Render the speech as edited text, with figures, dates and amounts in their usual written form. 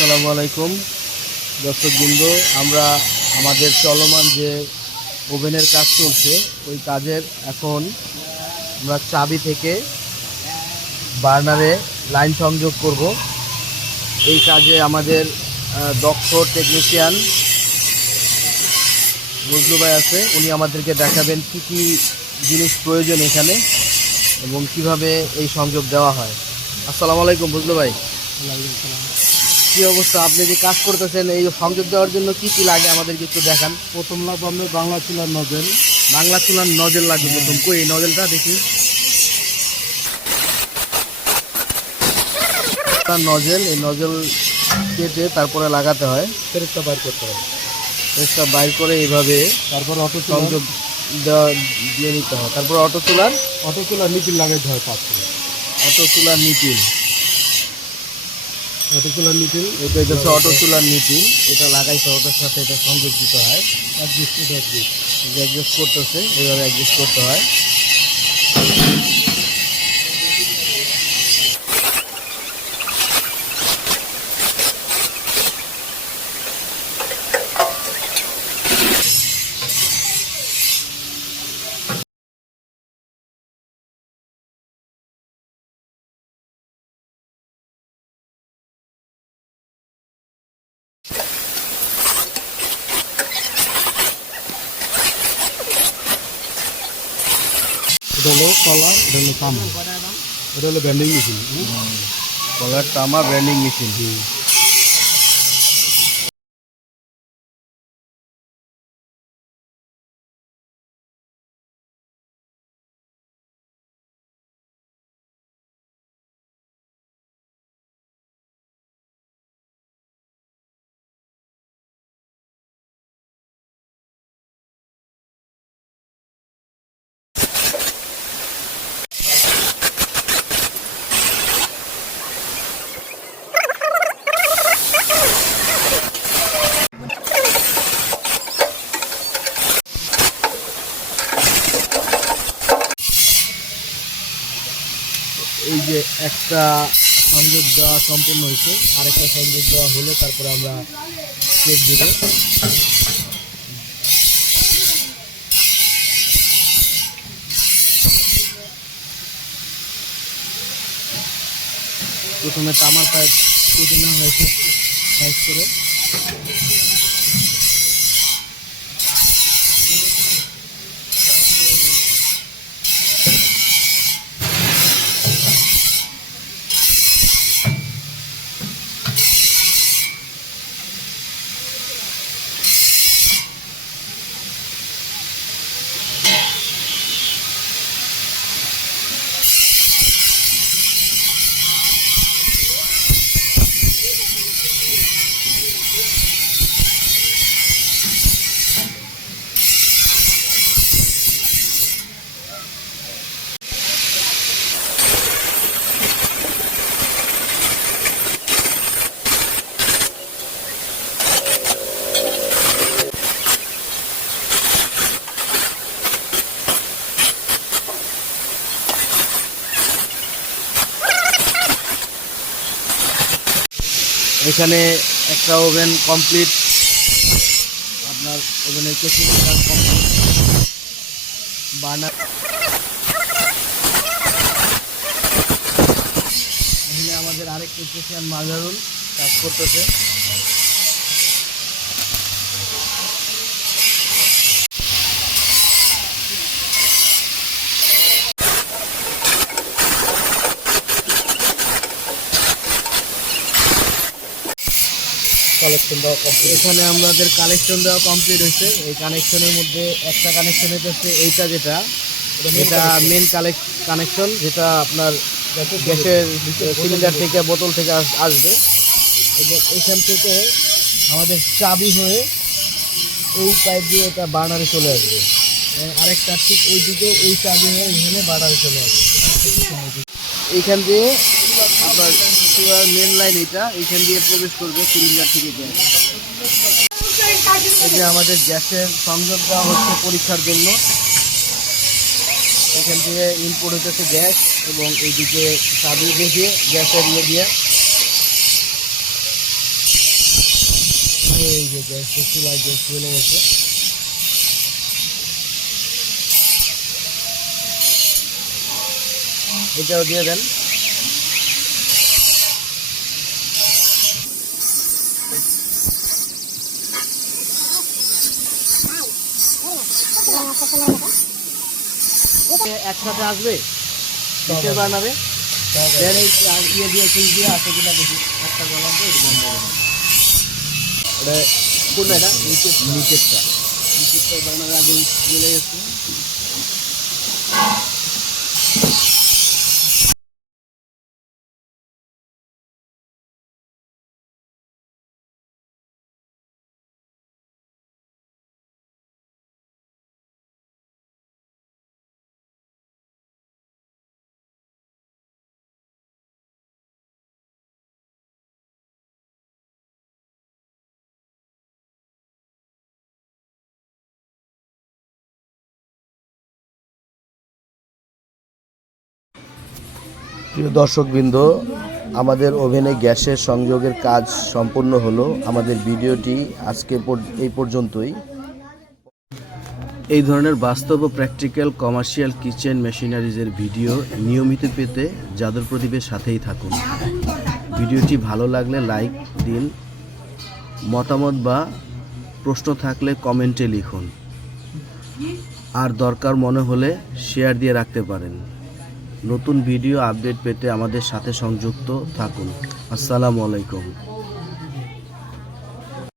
আসসালামু আলাইকুম দর্শকবৃন্দ, আমরা আমাদের চলমান যে ওভেনের কাজ চলছে ওই কাজের এখন আমরা চাবি থেকে বার্নারে লাইন সংযোগ করব। এই কাজে আমাদের দক্ষ টেকনিশিয়ান বজলু ভাই আছে, উনি আমাদেরকে দেখাবেন কি কি জিনিস প্রয়োজন এখানে এবং কিভাবে এই সংযোগ দেওয়া হয়। আসসালামু আলাইকুম বজলু ভাই। কি অবস্থা, আপনি যে কাজ করতেছেন এই সংযোগ দেওয়ার জন্য কি কি লাগে আমাদেরকে একটু দেখান। প্রথম লাগবে আপনার বাংলা চুলার নজেল। বাংলা চুলার নজেল লাগবে প্রথম। কই এই নজেলটা দেখি। নজেল, এই নজেল কেটে তারপরে লাগাতে হয়, ফেরেস্তা বাইর করতে হয়। ফেরেস্তা বাইর করে এইভাবে তারপর অটো সংযোগ দিয়ে নিতে হয়। তারপর অটো চুলার নিপিল লাগাইতে হয় পাঁচশো। অটো চুলার নিপিল, এটা হচ্ছে অটো চুলার নিপিল। এটা লাগাইতে ওটার সাথে এটা সংযোগ দিতে হয়। অ্যাডজাস্ট করতেছে, এইভাবে অ্যাডজাস্ট করতে হয়। এটা হলো কলা, এটা হলো তামা, এটা হলো ব্যান্ডিং মেশিন। কলার তামা ব্র্যান্ডিং মেশিন। এই যে একটা সংযোগ দেওয়া সম্পূর্ণ হয়েছে, আরেকটা সংযোগ দেওয়া হলে তারপরে আমরা চেক দেব। প্রথমে তামার পাইপ কেটে নেওয়া হয়েছে সাইজ করে। এখানে একটা ওভেন কমপ্লিট, আপনার ওভেনের কেসিং কাজ কমপ্লিট। বার্নার এখানে আমাদের আরেক টেকনিশিয়ান মাজারুল কাজ করতেছে। কালেকশন দেওয়া কমপ্লিট। এখানে আমাদের কানেকশন দেওয়া কমপ্লিট হয়েছে। এই কানেকশনের মধ্যে একটা কানেকশন হচ্ছে এইটা, যেটা এটা মেন কানেকশন, যেটা আপনার গ্যাসের সিলিন্ডার থেকে বোতল থেকে আসবে এবং এখান থেকে আমাদের চাবি হয়ে এই পাইপ দিয়ে এটা বার্নারে চলে আসবে। আরেকটা ঠিক ওই দিকে এই চাবি হয়ে এখানে বার্নারে চলে আসবে। এইখান দিয়ে আপনার চুলার মেন লাইন, এটা এইখান দিয়ে প্রবেশ করবে সিলিন্ডার থেকে গ্যাস। এই যে আমাদের গ্যাসের সংযোগ দেওয়া হচ্ছে পরীক্ষার জন্য। এখান থেকে ইনপুট হচ্ছে গ্যাস এবং এইদিকে চাবি দেখিয়ে গ্যাসের ইয়ে দিয়ে গ্যাসের চুলায় গ্যাস চলে গেছে। এটাও দিয়ে দেন। একসাথে আসবে, নিচে বানাবে, দেন এই ইয়ে দিয়ে সুইচ দিয়ে আসে কিনা দেখি। একটা গলাম তো এটা বন্ধ হবে। ওটা কোনটা? এটা নিচেরটা বানানোর আগে জ্বলে গেছে। প্রিয় দর্শকবৃন্দ, আমাদের ওভেনে গ্যাসের সংযোগের কাজ সম্পূর্ণ হলো। আমাদের ভিডিওটি আজকে এই পর্যন্তই। এই ধরনের বাস্তব ও প্র্যাকটিক্যাল কমার্শিয়াল কিচেন মেশিনারিজের ভিডিও নিয়মিত পেতে জাদুর প্রদীপের সাথেই থাকুন। ভিডিওটি ভালো লাগলে লাইক দিন, মতামত বা প্রশ্ন থাকলে কমেন্টে লিখুন, আর দরকার মনে হলে শেয়ার দিয়ে রাখতে পারেন। নতুন ভিডিও আপডেট পেতে আমাদের সাথে সংযুক্ত থাকুন। আসসালামু আলাইকুম।